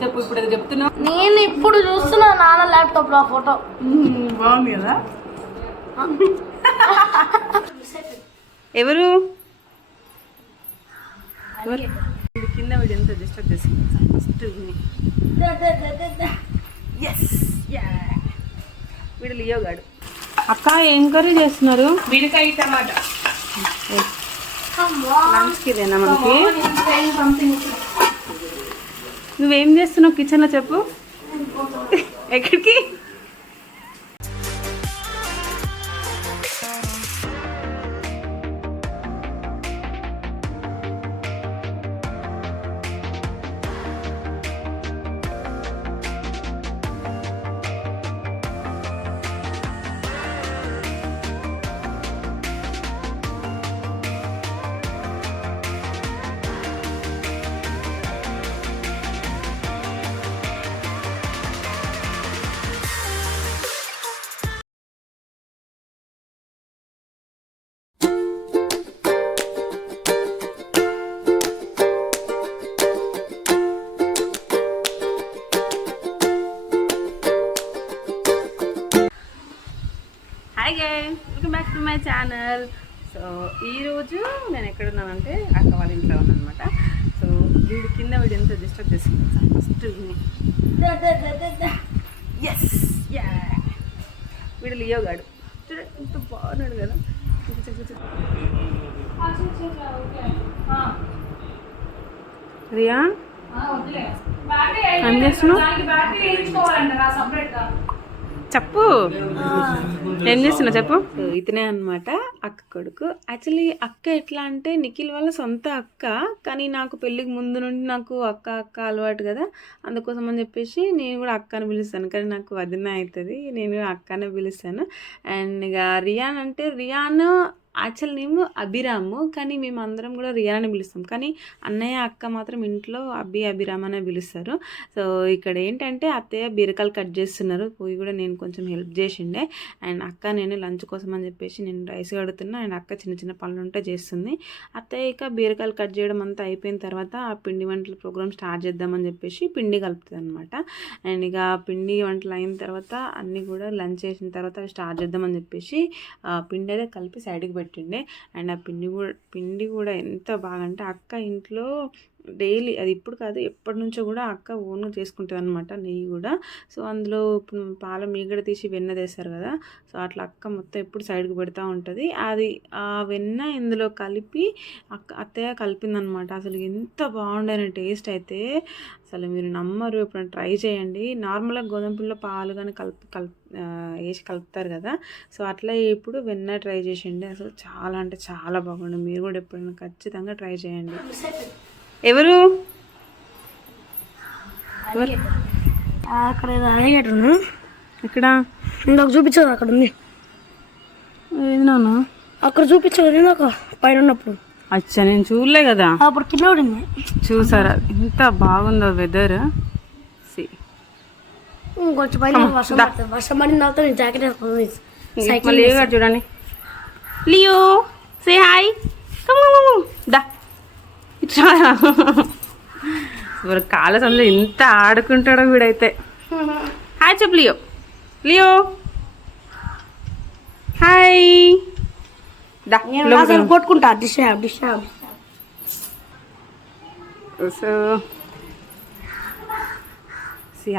చెప్పు ఇప్పుడు అది చెప్తున్నా. నేను ఇప్పుడు చూస్తున్నా నాన్న ల్యాప్టాప్ లో ఫోటో. బాగుంది కదా. ఎవరు కింద వీడు ఎంత డిస్టర్బ్ చేసింది ఫస్ట్. వీడు లియో గాడు. అక్క ఏం కర్రీ చేస్తున్నారు? బీరకాయ టమాటా. లంచ్కి ఇదేనా మనకి? నువ్వేం చేస్తున్నావు కిచెన్లో చెప్పు. ఎక్కడికి? Hi guys, welcome back to my channel. So ఈరోజు నేను ఎక్కడున్నానంటే అక్క వాళ్ళ ఇంట్లో ఉన్నాను అనమాట. సో వీడి కింద వీడు ఎంత డిస్టర్బ్ చేసింది ఫస్ట్. వీడు లియో గాడు. ఎంత బాగున్నాడు కదా. రియా ఏం చేస్తున్నావు? చెప్పు, ఏం చేస్తున్నా చెప్పు. ఇతనే అనమాట అక్క కొడుకు. యాక్చువల్లీ అక్క ఎట్లా అంటే నిఖిల్ వాళ్ళ సొంత అక్క, కానీ నాకు పెళ్ళికి ముందు నుండి నాకు అక్క అక్క అలవాటు కదా, అందుకోసం అని చెప్పేసి నేను కూడా అక్క అని పిలుస్తాను. కానీ నాకు వదిన అవుతుంది, నేను కూడా అక్క అనే పిలుస్తాను. అండ్ ఇక రియాన్ అంటే రియాన్ యాక్చువల్ నేమ్ అభిరామ్, కానీ మేము అందరం కూడా రియాన్ అని పిలుస్తాం. కానీ అన్నయ్య అక్క మాత్రం ఇంట్లో అభిరామ్ అనే పిలుస్తారు. సో ఇక్కడ ఏంటంటే అత్తయ్య బీరకాయలు కట్ చేస్తున్నారు, పోయి కూడా నేను కొంచెం హెల్ప్ చేసిండే. అండ్ అక్క నేను లంచ్ కోసం అని చెప్పేసి నేను రైస్ కడుతున్నా, అండ్ అక్క చిన్న చిన్న పనులు ఉంటే చేస్తుంది. అత్తయ్య ఇక బీరకాయలు కట్ చేయడం అంతా అయిపోయిన తర్వాత ఆ పిండి వంటల ప్రోగ్రామ్ స్టార్ట్ చేద్దామని చెప్పేసి పిండి కలుపుతుంది అనమాట. అండ్ ఇక పిండి వంటలు అయిన తర్వాత అన్నీ కూడా లంచ్ చేసిన తర్వాత అవి స్టార్ట్ చేద్దామని చెప్పేసి పిండి అయితే కలిపి సైడ్కి పెట్టిండే. అండ్ ఆ పిండి కూడా ఎంత బాగా అంటే అక్క ఇంట్లో డైలీ, అది ఇప్పుడు కాదు ఎప్పటి నుంచో కూడా అక్క ఓన్గా చేసుకుంటుంది అనమాట. నెయ్యి కూడా, సో అందులో పాల మీగడ తీసి వెన్న తీస్తారు కదా, సో అట్లా అక్క మొత్తం ఎప్పుడు సైడ్కి పెడతా ఉంటుంది. అది ఆ వెన్న ఇందులో కలిపి అత్తయ్య కలిపిందనమాట. అసలు ఎంత బాగుండే టేస్ట్ అయితే అసలు మీరు నమ్మరు. ఎప్పుడైనా ట్రై చేయండి. నార్మల్గా గోధుమ పిండిలో పాలు కానీ వేసి కలుపుతారు కదా, సో అట్లా ఇప్పుడు వెన్న ట్రై చేయండి. అసలు చాలా అంటే చాలా బాగుంది. మీరు కూడా ఎప్పుడైనా ఖచ్చితంగా ట్రై చేయండి. ఎవరు అక్కడ అడిగేటను ఇక్కడ ఇందాక చూపించదు, అక్కడ ఉంది. ఏది నాన్న? అక్కడ చూపించదు ఇందాక పైన ఉన్నప్పుడు. అచ్చా, నేను చూడలే కదా, అప్పుడు కింద పడింది. చూసారా ఎంత బాగుందో వెదర్. కొంచెం పైన వర్షం పడిన తర్వాత నేను జాకెట్ వేసుకున్నాను. లియో గారు చూడండి. Leo say hi. దా కాళ్ళ సందులో ఎంత ఆడుకుంటాడో వీడైతే. హాయ్ చెప్పు లియో. Leo hi. కొట్టుకుంటా. సో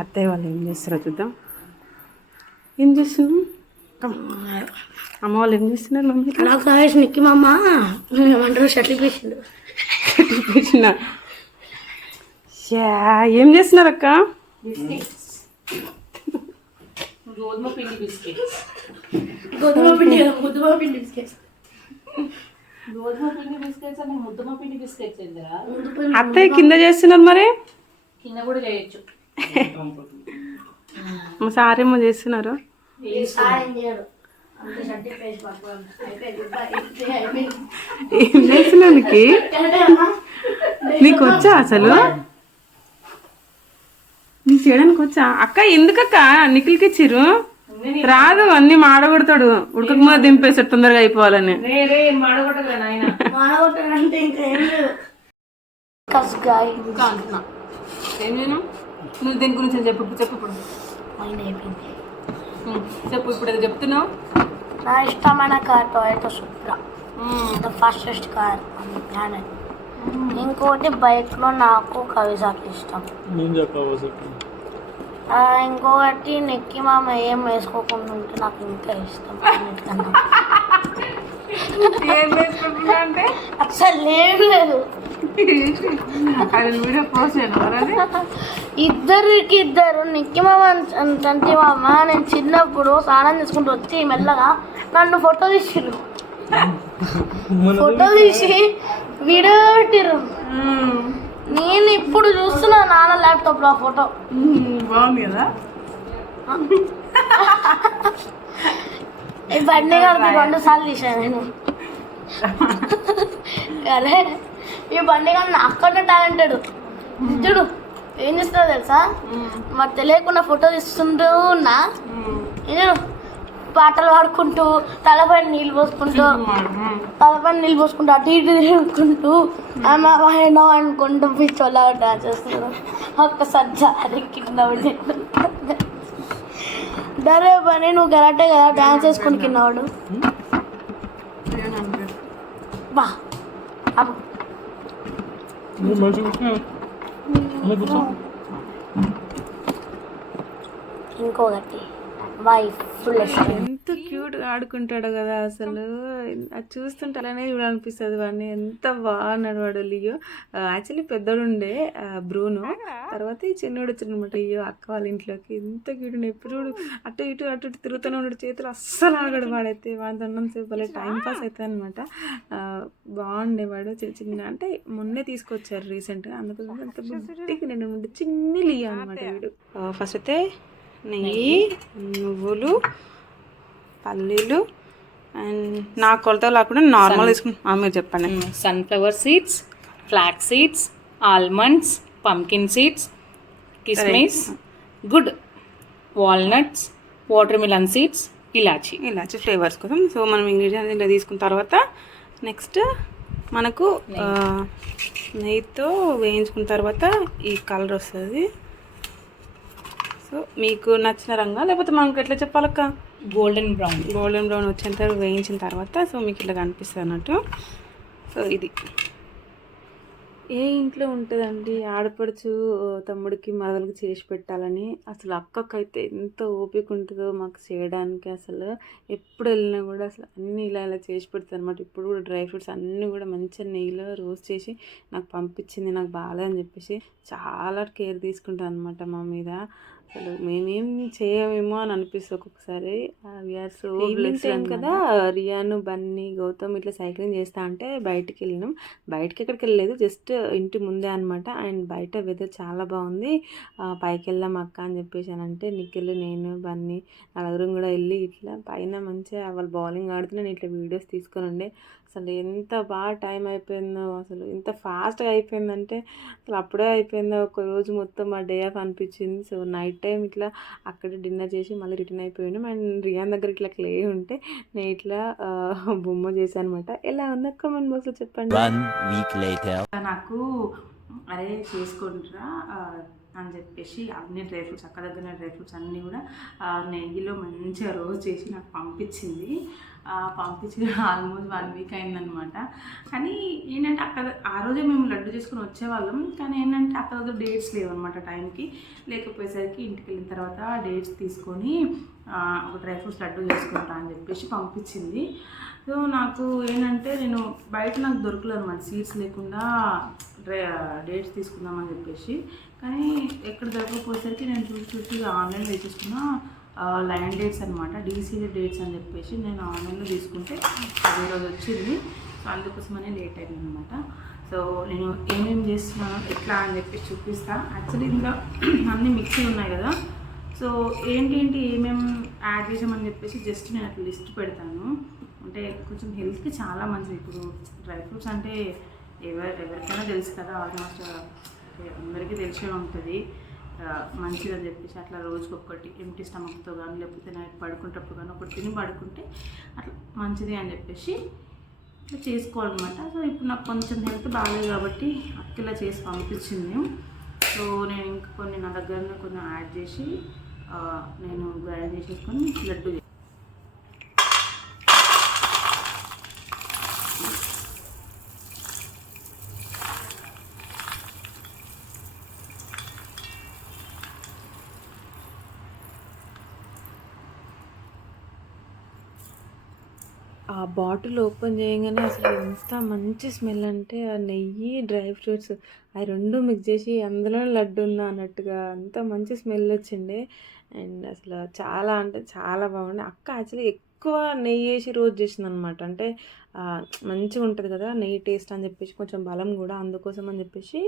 అత్తయ్య వాళ్ళు ఏం చేస్తారో చూద్దాం. ఏం చేస్తున్నావు? అమ్మ వాళ్ళు ఏం చేస్తున్నారు? మమ్మీ నాకు రావేసి నిక్కి మా అమ్మ ఏమంటారు షటిల్ పేసిండు. ఏం చేస్తున్నారు అక్క? గోధుమ పిండి బిస్కెట్స్. అత్తయ్య కింద చేస్తున్నారు, మరి కింద కూడా చేయొచ్చు. మా సారేమో చేస్తున్నారు. ఏం చేస్తున్నావు? నీకు వచ్చా అసలు? నీకు చేయడానికి వచ్చా? అక్క ఎందుకక్క నిఖిల్కి ఇచ్చిర్రు? రాదు, అన్ని మాడగొడతాడు. ఉడకక మీద దింపేసాడు తొందరగా అయిపోవాలని. కస్గాయ్ ఇంకా అంటున్నా ఏం చేయను నువ్వు దీని గురించి చెప్పు ఇప్పుడు మైండ్ అయిపోయింది. చెప్పు ఇప్పుడు ఏదో చెప్తున్నావు. నా ఇష్టమైన car Toyota Supra, the fastest car on the planet. ఇంకోటి బైక్లో నాకు కవిసాకి ఇష్టం. ఇంకొకటి నెక్కి మామ ఏం వేసుకోకుండా ఉంటే నాకు ఇంకా ఇష్టం. ఏం వేసుకుంటున్నా అంటే అసలు ఏం లేదు. అది వీడియో పోస్ట్ చేయను. ఇద్దరికి నిక్కి మామ చంటి మామ నేను చిన్నప్పుడు స్నానం చేసుకుంటూ వచ్చి మెల్లగా నన్ను ఫోటో తీసిరు. ఫోటో తీసి వీడియో పెట్టిరు. నేను ఇప్పుడు చూస్తున్నా నాన్న ల్యాప్టాప్ లో ఫోటో. బాగుంది కదా. ఈ బండి గారికి 2 సార్లు తీసాను నేను. అదే ఈ బండి గారు అక్కడ టాలెంటెడ్. చూడు ఏం చేస్తుందో తెలుసా, మరి తెలియకుండా ఫోటో తీస్తుంటూ ఉన్నా చూడు, పాటలు పాడుకుంటూ తలపైన నీళ్ళు పోసుకుంటూ అటు ఇటు తిరుగుకుంటూ అమ్మ అనుకుంటూ పిచ్చోలా డాన్స్ చేస్తున్నాడు. ఒక్కసారి జారి డరే పని నువ్వు కరెక్టే కదా డాన్స్ చేసుకుని కిందవాడు. బా అబ్బు ఇంకొకటి వైఫ్ ఫుల్ ఎంత క్యూట్గా ఆడుకుంటాడు కదా అసలు. అది చూస్తుంటే అలానే చూడాలనిపిస్తుంది వాడిని. ఎంత బాగున్నాడు వాడు లియో. యాక్చువల్లీ పెద్దోడు ఉండే బ్రూను, తర్వాత ఈ చిన్నోడు వచ్చాడు అనమాట లియో అక్క వాళ్ళ ఇంట్లోకి. ఎంత క్యూట్ ఉండే, ఎప్పుడు అటు ఇటు తిరుగుతూనే ఉన్నాడు. చేతులు అస్సలు ఆగడు వాడైతే. వాడితో ఉన్నంతసేపు భలే టైం పాస్ అవుతుంది అనమాట. బాగుండేవాడు. చిన్న అంటే మొన్నే తీసుకొచ్చారు రీసెంట్గా, అందుకోసం అంత బుద్ధికి నేను చిన్ని లియో అనమాట వీడు. ఫస్ట్ అయితే నెయ్యి, నువ్వులు, పల్లీలు అండ్ నా కొలత లేకుండా నార్మల్ తీసుకుని మీరు చెప్పండి. Sunflower seeds, flax seeds, almonds, pumpkin seeds, కిస్మిస్, good walnuts, water melon seeds, ఇలాచి ఫ్లేవర్స్ కోసం. సో మనం ఇంగ్రీడియంట్స్ ఇలా తీసుకున్న తర్వాత నెక్స్ట్ మనకు నెయ్యితో వేయించుకున్న తర్వాత ఈ కలర్ వస్తుంది. సో మీకు నచ్చిన రంగా, లేకపోతే మనకు ఎట్లా చెప్పాలక్క, గోల్డెన్ బ్రౌన్ వచ్చేంత వేయించిన తర్వాత సో మీకు ఇట్లా కనిపిస్తుంది అన్నట్టు. సో ఇది ఏ ఇంట్లో ఉంటుందండి ఆడపడుచు తమ్ముడికి మరదలకి చేసి పెట్టాలని. అసలు అక్కకైతే ఎంత ఓపిక ఉంటుందో మాకు చేయడానికి. అసలు ఎప్పుడు వెళ్ళినా కూడా అసలు అన్నీ ఇలా చేసి పెడతారు అనమాట. ఇప్పుడు కూడా డ్రై ఫ్రూట్స్ అన్నీ కూడా మంచిగా నెయ్యిలో రోస్ట్ చేసి నాకు పంపించింది. నాకు బాగాలేదని చెప్పేసి చాలా కేర్ తీసుకుంటాను అనమాట మా మీద. అసలు మేమేం చేయమేమో అని అనిపిస్తుంది ఒక్కొక్కసారి. వీఆర్ సో బ్లెస్డ్ కదా. రియాను, బన్నీ, గౌతమ్ ఇట్లా సైక్లింగ్ చేస్తా అంటే బయటికి వెళ్ళినాం. బయటికి ఎక్కడికి వెళ్ళలేదు, జస్ట్ ఇంటి ముందే అనమాట. అండ్ బయట వెదర్ చాలా బాగుంది. పైకి వెళ్దాం అక్క అని చెప్పేసి అని అంటే నిఖిల్, నేను, బన్నీ నలుగురం కూడా వెళ్ళి ఇట్లా పైన మంచిగా వాళ్ళు బౌలింగ్ ఆడుతూ నేను ఇట్లా వీడియోస్ తీసుకొని ఉండే. అసలు ఎంత బాగా టైం అయిపోయిందో, అసలు ఎంత ఫాస్ట్గా అయిపోయిందంటే అసలు అప్పుడే అయిపోయిందో. ఒక రోజు మొత్తం మా డే ఆఫ్ అనిపించింది. సో నైట్ టైం ఇట్లా అక్కడే డిన్నర్ చేసి మళ్ళీ రిటర్న్ అయిపోయాను. అండ్ రియాన్ దగ్గర ఇట్లా క్లే ఉంటే నేను ఇట్లా బొమ్మ చేశాను అనమాట. ఎలా ఉందో కామెంట్ బాక్స్లో చెప్పండి. నాకు అరే చేసుకుంటారా అని చెప్పేసి అన్ని డ్రై ఫ్రూట్స్ అక్క దగ్గర డ్రై ఫ్రూట్స్ అన్నీ కూడా నెయ్యిలో మంచిగా రోస్ట్ చేసి నాకు పంపించింది. పంపించి ఆల్మోస్ట్ 1 వీక్ అయిందనమాట. కానీ ఏంటంటే అక్క ఆ రోజే మేము లడ్డు చేసుకుని వచ్చేవాళ్ళం. కానీ ఏంటంటే అక్క దగ్గర డేట్స్ లేవన్నమాట టైంకి. లేకపోయేసరికి ఇంటికి వెళ్ళిన తర్వాత డేట్స్ తీసుకొని ఒక డ్రై ఫ్రూట్స్ లడ్డు చేసుకుంటా అని చెప్పేసి పంపించింది. సో నాకు ఏంటంటే నేను బయట నాకు దొరకలేదు అనమాట సీడ్స్ లేకుండా డేట్స్ తీసుకుందామని చెప్పేసి. కానీ ఎక్కడ దొరకకపోయేసరికి నేను చూసి ఆన్లైన్లో తెచ్చేసుకున్నా లైన్ డేట్స్ అనమాట, డీసీడీ డేట్స్ అని చెప్పేసి నేను ఆన్లైన్లో తీసుకుంటే అదే రోజు వచ్చింది. సో అందుకోసమనే లేట్ అయింది అనమాట. సో నేను ఏమేమి చేస్తున్నాను ఎట్లా అని చెప్పేసి చూపిస్తా. యాక్చువల్లీ ఇందులో అన్నీ మిక్సీ ఉన్నాయి కదా. సో ఏంటి ఏమేమి యాడ్ చేసామని చెప్పేసి జస్ట్ నేను అట్లా లిస్ట్ పెడతాను. అంటే కొంచెం హెల్త్కి చాలా మంచిది. ఇప్పుడు డ్రై ఫ్రూట్స్ అంటే ఎవరికైనా తెలుసు కదా, ఆల్మోస్ట్ అందరికీ తెలిసే ఉంటుంది మంచిదని చెప్పేసి. అట్లా రోజుకి ఒక్కటి ఎంటీ స్టమక్తో కానీ లేకపోతే నైట్ పడుకుంటప్పుడు కానీ ఒకటి తిని పడుకుంటే అట్లా మంచిది అని చెప్పేసి ఇట్లా చేసుకోవాలన్నమాట. సో ఇప్పుడు నాకు కొంచెం హెల్త్ బాగాలేదు కాబట్టి అక్క ఇలా చేసి పంపించింది. సో నేను ఇంకా కొన్ని నా దగ్గర కొన్ని యాడ్ చేసి నేను గ్రైండ్ చేసేసుకొని లడ్డు ఆ బాటిల్ ఓపెన్ చేయగానే అసలు ఎంత మంచి స్మెల్ అంటే ఆ నెయ్యి డ్రై ఫ్రూట్స్ అవి రెండు మిక్స్ చేసి అందులో లడ్డు ఉందా అన్నట్టుగా అంత మంచి స్మెల్ వచ్చిండే. అండ్ అసలు చాలా అంటే చాలా బాగుండే. అక్క యాక్చువల్లీ ఎక్కువ నెయ్యి వేసి రోజు చేసింది అనమాట. అంటే మంచిగా ఉంటుంది కదా నెయ్యి టేస్ట్ అని చెప్పేసి, కొంచెం బలం కూడా అందుకోసం అని చెప్పేసి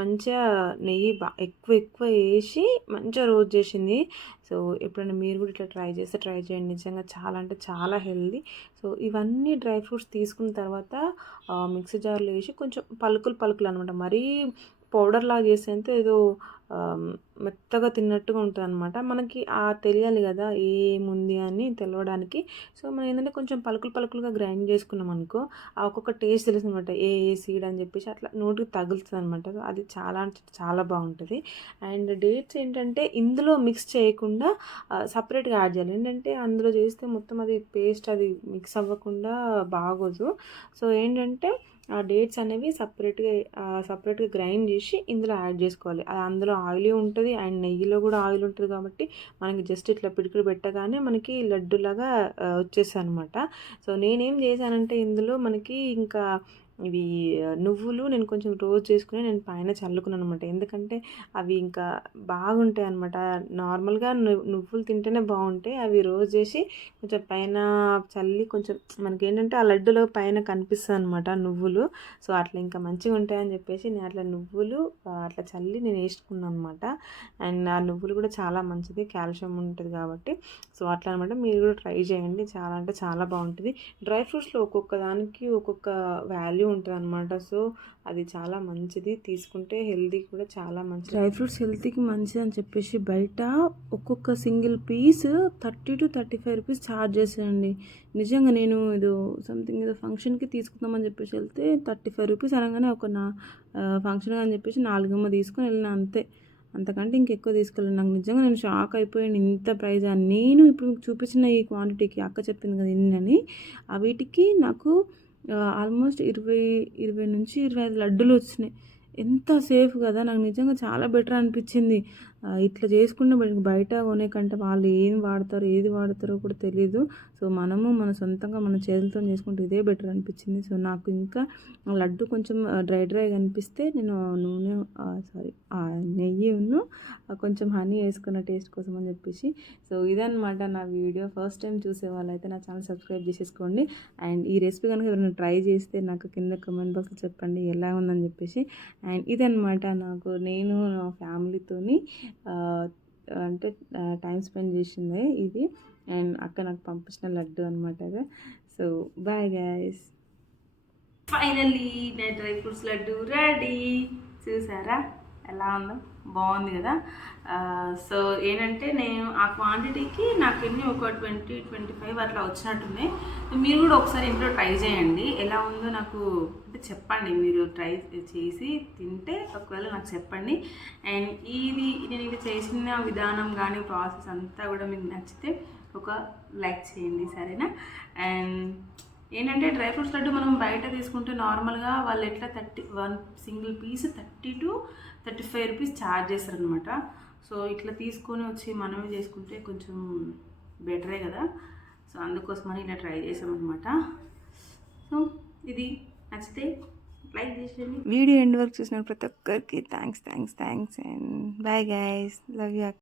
మంచిగా నెయ్యి ఎక్కువ ఎక్కువ వేసి మంచిగా రోజు చేసింది. సో ఎప్పుడైనా మీరు కూడా ఇట్లా ట్రై చేస్తే ట్రై చేయండి. నిజంగా చాలా అంటే చాలా హెల్దీ. సో ఇవన్నీ డ్రై ఫ్రూట్స్ తీసుకున్న తర్వాత మిక్సీ జార్లో వేసి కొంచెం పలుకులు అనమాట. మరీ పౌడర్ లాగా చేస్తే ఏదో మెత్తగా తిన్నట్టుగా ఉంటుంది అనమాట. మనకి తెలియాలి కదా ఏముంది అని తెలవడానికి. సో మనం ఏంటంటే కొంచెం పలుకులుగా గ్రైండ్ చేసుకున్నాం అనుకో, ఆ ఒక్కొక్క టేస్ట్ తెలుస్తుంది అనమాట. ఏ సీడ్ అని చెప్పేసి అట్లా నోటికి తగులుతుంది అనమాట. సో అది చాలా అంటే చాలా బాగుంటుంది. అండ్ డేట్స్ ఏంటంటే ఇందులో మిక్స్ చేయకుండా సపరేట్గా యాడ్ చేయాలి. ఏంటంటే అందులో చేస్తే మొత్తం అది పేస్ట్ అది మిక్స్ అవ్వకుండా బాగోదు. సో ఏంటంటే ఆ డేట్స్ అనేవి సపరేట్గా గ్రైండ్ చేసి ఇందులో యాడ్ చేసుకోవాలి. అది అందులో ఆయిల్ ఉంటుంది అండ్ నెయ్యిలో కూడా ఆయిల్ ఉంటుంది కాబట్టి మనకి జస్ట్ ఇట్లా పిడికిలు పెట్టగానే మనకి లడ్డులాగా వచ్చేస్తాయి అనమాట. సో నేనేం చేశానంటే ఇందులో మనకి ఇంకా ఇవి నువ్వులు నేను కొంచెం రోస్ట్ చేసుకుని నేను పైన చల్లుకున్నాను అనమాట. ఎందుకంటే అవి ఇంకా బాగుంటాయి అనమాట. నార్మల్గా నువ్వులు తింటేనే బాగుంటాయి. అవి రోస్ట్ చేసి కొంచెం పైన చల్లి కొంచెం మనకి ఏంటంటే ఆ లడ్డులో పైన కనిపిస్తుంది అనమాట నువ్వులు. సో అట్లా ఇంకా మంచిగా ఉంటాయని చెప్పేసి నేను అట్లా నువ్వులు అట్లా చల్లి నేను వేసుకున్నాను అనమాట. అండ్ ఆ నువ్వులు కూడా చాలా మంచిది, కాల్షియం ఉంటుంది కాబట్టి. సో అట్లా అనమాట. మీరు కూడా ట్రై చేయండి. చాలా అంటే చాలా బాగుంటుంది. డ్రై ఫ్రూట్స్లో ఒక్కొక్క దానికి ఒక్కొక్క వాల్యూ ఉంటుంది అనమాట. సో అది చాలా మంచిది, తీసుకుంటే హెల్తీ కూడా చాలా మంచిది. డ్రై ఫ్రూట్స్ హెల్తీకి మంచిది అని చెప్పేసి బయట ఒక్కొక్క single piece 30 to 35 rupees charge చేసేయండి. నిజంగా నేను ఏదో ఫంక్షన్కి తీసుకుందామని చెప్పేసి వెళ్తే 35 రూపీస్ అనగానే ఫంక్షన్ అని చెప్పేసి 4 తీసుకొని వెళ్ళిన అంతే. అంతకంటే ఇంకెక్కువ తీసుకెళ్ళాను. నాకు నిజంగా నేను షాక్ అయిపోయాను, ఇంత ప్రైజ్ అని. నేను ఇప్పుడు మీకు చూపించిన ఈ క్వాంటిటీకి అక్క చెప్పింది కదా ఇన్నని, వీటికి నాకు ఆల్మోస్ట్ 20 నుంచి 25 లడ్డులు వచ్చినాయి. ఎంత సేఫ్ కదా, నాకు నిజంగా చాలా బెటర్ అనిపించింది. ఇట్లా చేసుకుంటే బయట కొనే కంటే వాళ్ళు ఏది వాడతారో కూడా తెలీదు. సో మనము మన సొంతంగా మన చేతులతో చేసుకుంటే ఇదే బెటర్ అనిపించింది. సో నాకు ఇంకా లడ్డు కొంచెం డ్రైగా అనిపిస్తే నేను నెయ్యిను కొంచెం హనీ వేసుకున్న టేస్ట్ కోసం అని చెప్పేసి. సో ఇదన్నమాట నా వీడియో. ఫస్ట్ టైం చూసే వాళ్ళైతే నా ఛానల్ సబ్స్క్రైబ్ చేసేసుకోండి. అండ్ ఈ రెసిపీ కనుక ఎవరైనా ట్రై చేస్తే నాకు కింద కామెంట్ బాక్స్లో చెప్పండి ఎలా ఉందని చెప్పేసి. అండ్ ఇదన్నమాట నేను నా ఫ్యామిలీతోని అంటే టైం స్పెండ్ చేసిందే ఇది. అండ్ అక్క నాకు పంపించిన లడ్డు అనమాట అదే. So bye guys. ఫైనల్లీ నా డ్రై ఫ్రూట్స్ లడ్డు రెడీ. చూసారా ఎలా ఉందో, బాగుంది కదా. సో ఏంటంటే నేను ఆ క్వాంటిటీకి నాకు ఎన్ని ఒక 20-25 అట్లా వచ్చినట్టున్నాయి. మీరు కూడా ఒకసారి ఇంట్లో ట్రై చేయండి, ఎలా ఉందో నాకు అంటే చెప్పండి. మీరు ట్రై చేసి తింటే ఒకవేళ నాకు చెప్పండి. అండ్ నేను ఇది చేసిన విధానం కానీ ప్రాసెస్ అంతా కూడా మీకు నచ్చితే ఒక లైక్ చేయండి, సరేనా. అండ్ ఏంటంటే డ్రై ఫ్రూట్స్ లడ్డు మనం బయట తీసుకుంటే నార్మల్గా వాళ్ళు ఎట్లా 1 single piece 30 to 35 rupees charge చేస్తారనమాట. సో ఇట్లా తీసుకొని వచ్చి మనమే చేసుకుంటే కొంచెం బెటరే కదా. సో అందుకోసమని ఇలా ట్రై చేసామన్నమాట. సో ఇది నచ్చితే లైక్ చేసేయండి. వీడియో ఎండ్ వరకు చూసిన ప్రతి ఒక్కరికి thanks and bye guys, love you.